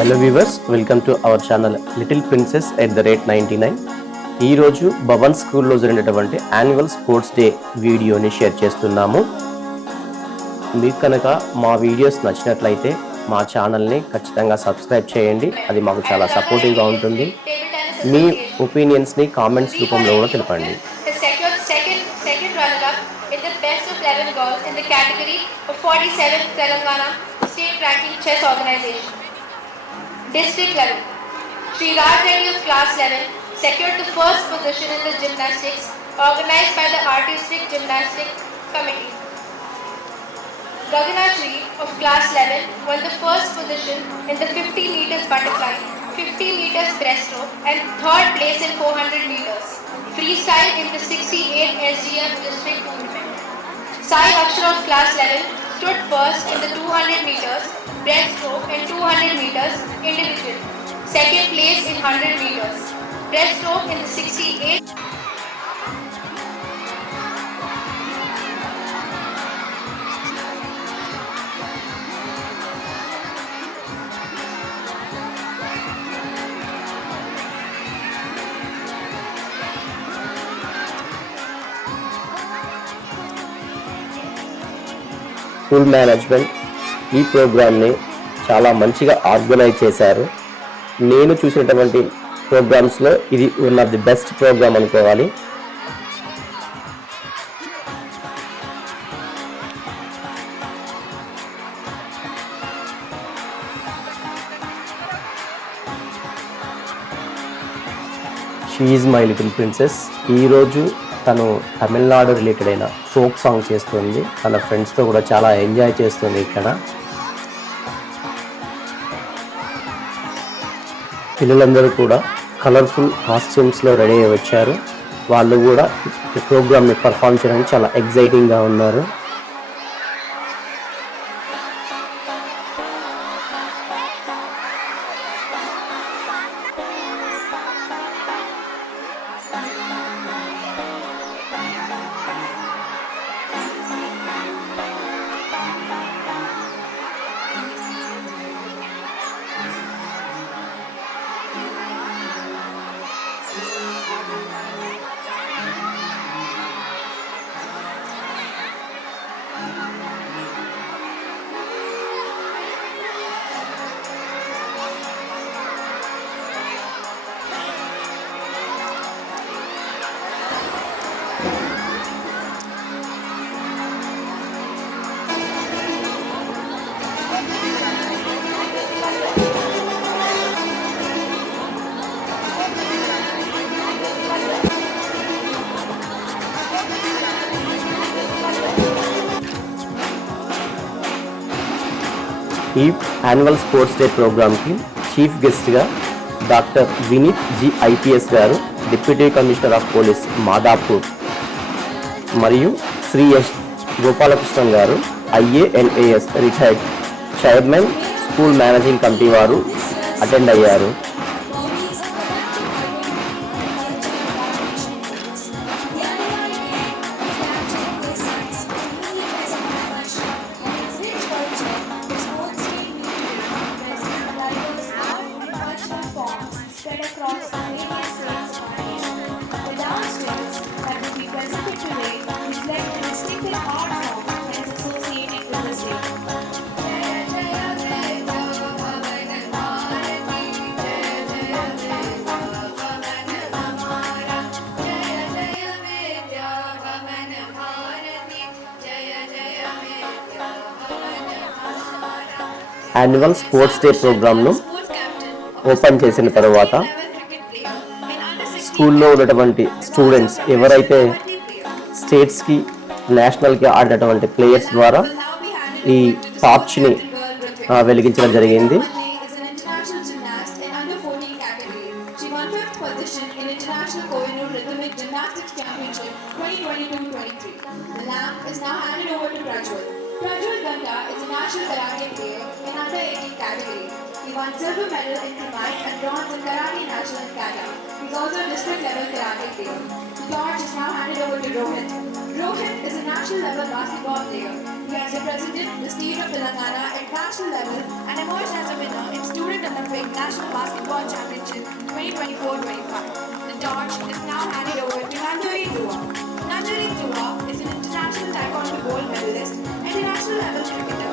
Hello viewers, welcome to our channel little princess @99. ఈరోజు భవన్ స్కూల్లో జరిగినటువంటి యాన్యువల్ స్పోర్ట్స్ డే వీడియోని షేర్ చేస్తున్నాము. మీకు కనుక మా వీడియోస్ నచ్చినట్లయితే మా ఛానల్ని ఖచ్చితంగా సబ్స్క్రైబ్ చేయండి. అది మాకు చాలా సపోర్టివ్గా ఉంటుంది. మీ ఒపీనియన్స్ని కామెంట్స్ రూపంలో కూడా తెలపండి. District level, Sri Raj Reddy of class 11 secured the first position in the gymnastics organized by the Artistic Gymnastics Committee. Gagana Shri of class 11 won the first position in the 50 meters butterfly, 50 meters breaststroke and third place in 400 meters freestyle in the 68th SGF district tournament. Sai Akshar of class 11 stood first in the 200 meters breaststroke and 200 meters individual, second place in 100 meters breaststroke in the 68th. School management ఈ ప్రోగ్రామ్ని చాలా మంచిగా ఆర్గనైజ్ చేశారు. నేను చూసినటువంటి ప్రోగ్రామ్స్లో ఇది one of the best programme అనుకోవాలి. She is my little princess. ఈరోజు తను తమిళనాడు రిలేటెడ్ అయిన ఫోక్ సాంగ్ చేస్తుంది. తన ఫ్రెండ్స్తో కూడా చాలా ఎంజాయ్ చేస్తుంది. ఇక్కడ పిల్లలందరూ కూడా కలర్ఫుల్ కాస్ట్యూమ్స్లో రెడీ అయ్యి వచ్చారు. వాళ్ళు కూడా ఈ ప్రోగ్రామ్ని పర్ఫామ్ చేయడానికి చాలా ఎగ్జైటింగ్గా ఉన్నారు. ఈ యాన్యువల్ స్పోర్ట్స్ డే ప్రోగ్రామ్కి చీఫ్ గెస్ట్గా డాక్టర్ వినీత్ జి ఐపీఎస్ గారు, deputy commissioner of police Madhapur, మరియు శ్రీ ఎస్ గోపాలకృష్ణన్ గారు IANAS retired chairman, school managing committee వారు అటెండ్ అయ్యారు. యాన్యువల్ స్పోర్ట్స్ డే ప్రోగ్రామ్ను ఓపెన్ చేసిన తర్వాత స్కూల్లో ఉన్నటువంటి స్టూడెంట్స్ ఎవరైతే స్టేట్స్కి నేషనల్కి ఆడినటువంటి ప్లేయర్స్ ద్వారా ఈ టార్చ్ని వెలిగించడం జరిగింది. Prajwal Ganga is a national karate player in under 18 category. He won silver medal in Khmer and bronze in karate national in Canada. He is also a district level karate player. The torch is now handed over to Rohit. Rohit is a national level basketball player. He has represented the state of Telangana at national level and emerged as a winner in Student Olympic National Basketball Championship 2024-25. The torch is now handed over to Nanjari Dua. Nanjari Dua is an international taekwondo gold medalist and international level cricketer.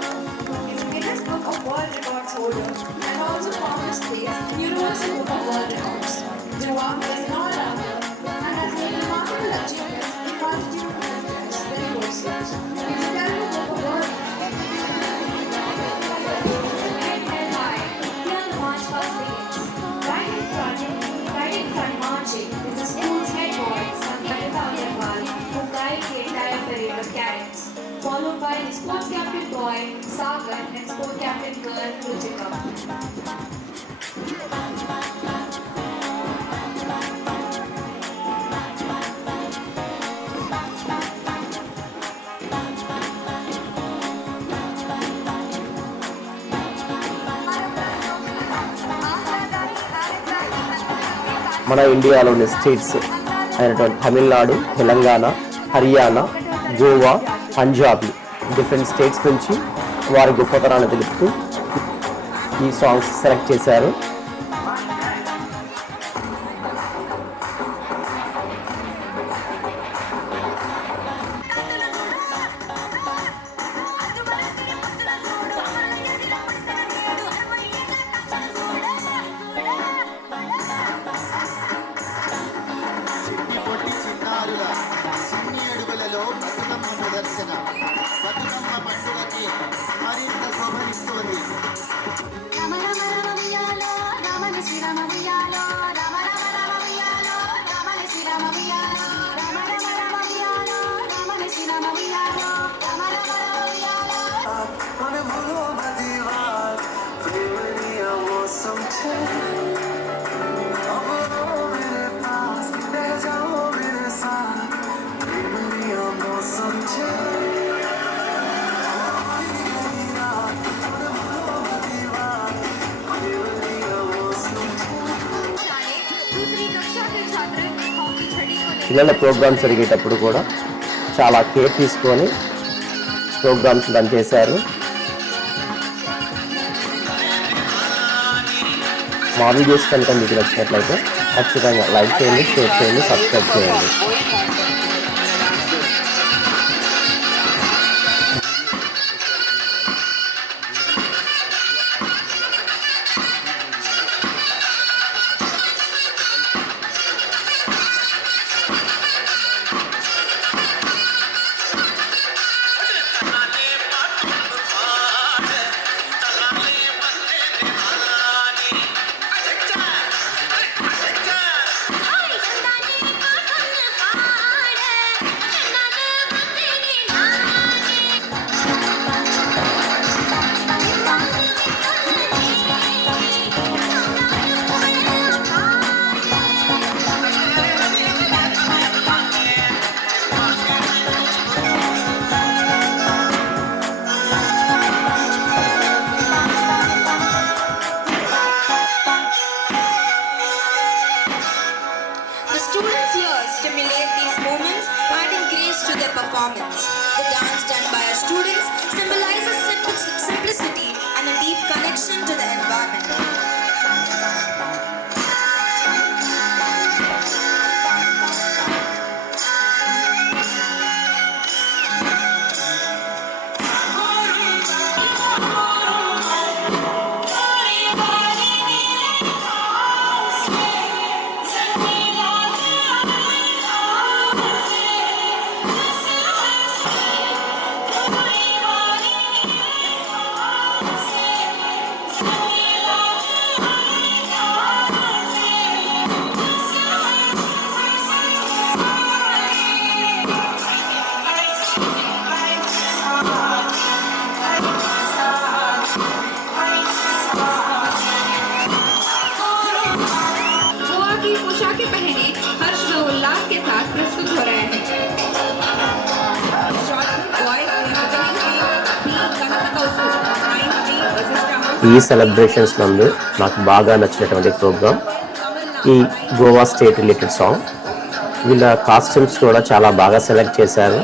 He is a Guinness Book of World Records holder and also forms place in Universal Book of World Records. Dua is an all-rounder and has made remarkable achievements in multitude of events that he hosts. He is a fellow Book of World Head held high, here the march past begins. Right in front marching is the school's head boy, Sangeeta Agarwal, who guides the entire parade of cadets, followed by the sports captain boy, Sagar, and sports captain girl, Ruchika. మన ఇండియాలోని స్టేట్స్ అయినటువంటి తమిళనాడు, తెలంగాణ, హర్యానా, గోవా, Punjab different states నుంచి వారి గొప్పతనాన్ని తెలుపుతూ ఈ songs select చేశారు. పిల్లల ప్రోగ్రామ్స్ జరిగేటప్పుడు కూడా చాలా కేర్ తీసుకొని ప్రోగ్రామ్స్ రన్ చేశారు. మా వీడియోస్ కనుక మీకు నచ్చినట్లయితే ఖచ్చితంగా లైక్ చేయండి, షేర్ చేయండి, సబ్స్క్రైబ్ చేయండి. Performance. The dance done by our students symbolizes simplicity and a deep connection to the environment. ఈ సెలబ్రేషన్స్ నందు నాకు బాగా నచ్చినటువంటి ప్రోగ్రామ్ ఈ గోవా స్టేట్ రిలేటెడ్ సాంగ్. వీళ్ళ కాస్ట్యూమ్స్ కూడా చాలా బాగా సెలెక్ట్ చేశారు,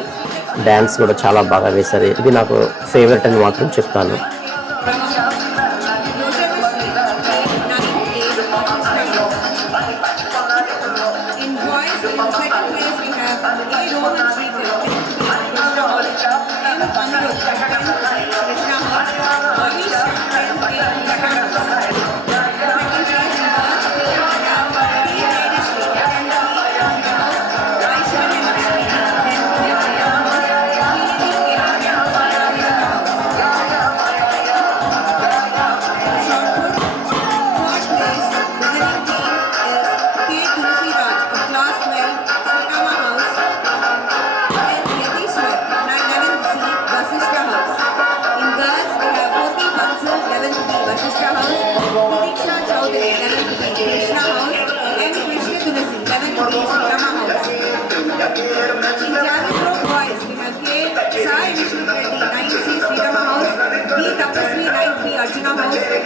డ్యాన్స్ కూడా చాలా బాగా వేశారు. ఇది నాకు ఫేవరెట్ అని మాత్రం చెప్తాను.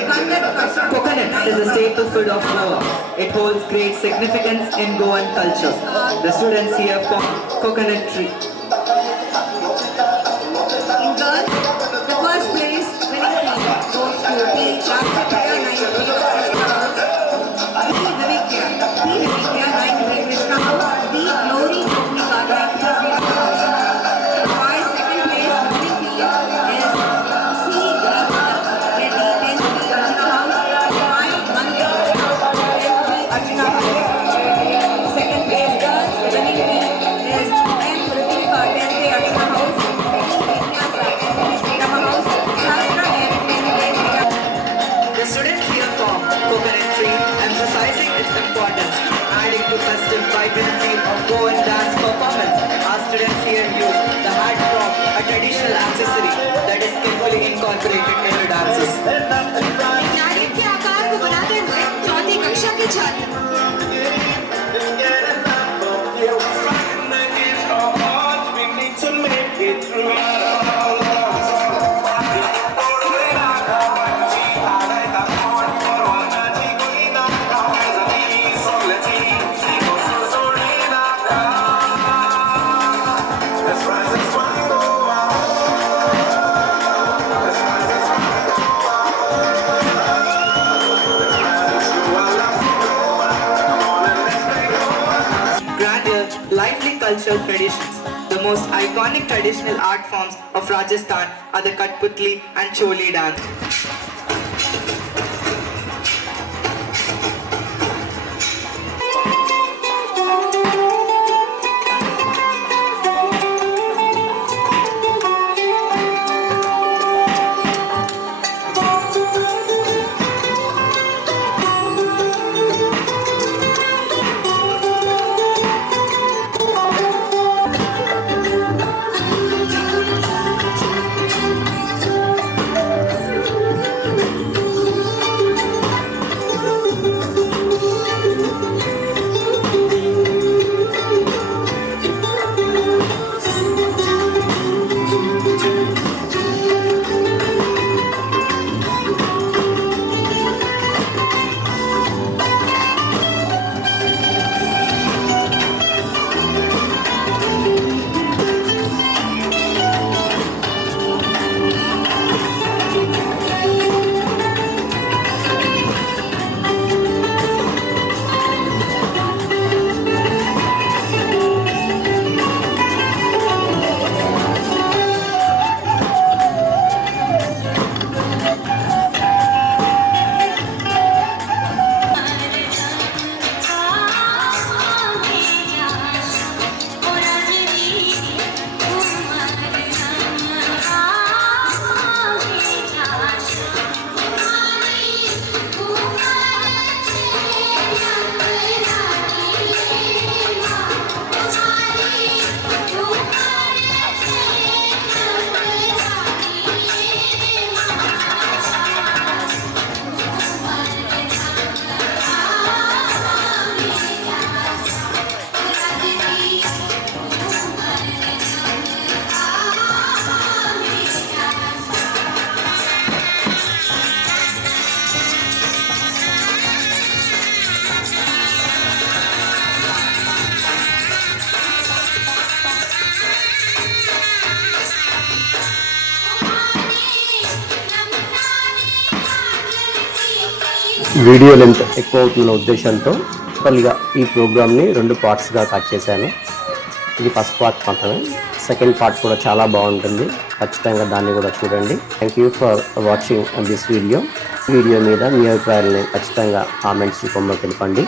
Coconut is a staple food of Goa. It holds great significance in Goan culture. The students here form coconut tree. In girls, the first place winning team goes to P. Rashtriya 9B Vasishtha House, P. Vivikya 9B Krishna House, D. Glory Chopnika 9B Sridhar House. The boys' second place winning team is C. Reddy 10B Arjuna House, Y. Manvi 10B Arjuna House. Second place girls winning team is N. Ritika 10B Arjuna House, The students here form coconut tree, emphasizing its importance, adding to festive vibrancy of Goan dance performance. Our students here use the hat prop, a traditional accessory that is skillfully incorporated into dances. नारियल के आकार को बनाते हुए चौथी कक्षा के छात्र Grandeur, lively cultural traditions. The most iconic traditional art forms of Rajasthan are the Kathputli and Choli dance. Video length ఎక్కువ అవుతున్న ఉద్దేశంతో టోటల్గా ఈ ప్రోగ్రామ్ని 2 పార్ట్స్గా కట్ చేశాను. ఇది ఫస్ట్ పార్ట్ మాత్రమే. సెకండ్ పార్ట్ కూడా చాలా బాగుంటుంది, ఖచ్చితంగా దాన్ని కూడా చూడండి. Thank you for watching this video. Video మీద మీ అభిప్రాయాలని ఖచ్చితంగా కామెంట్స్ రూపంలో తెలపండి.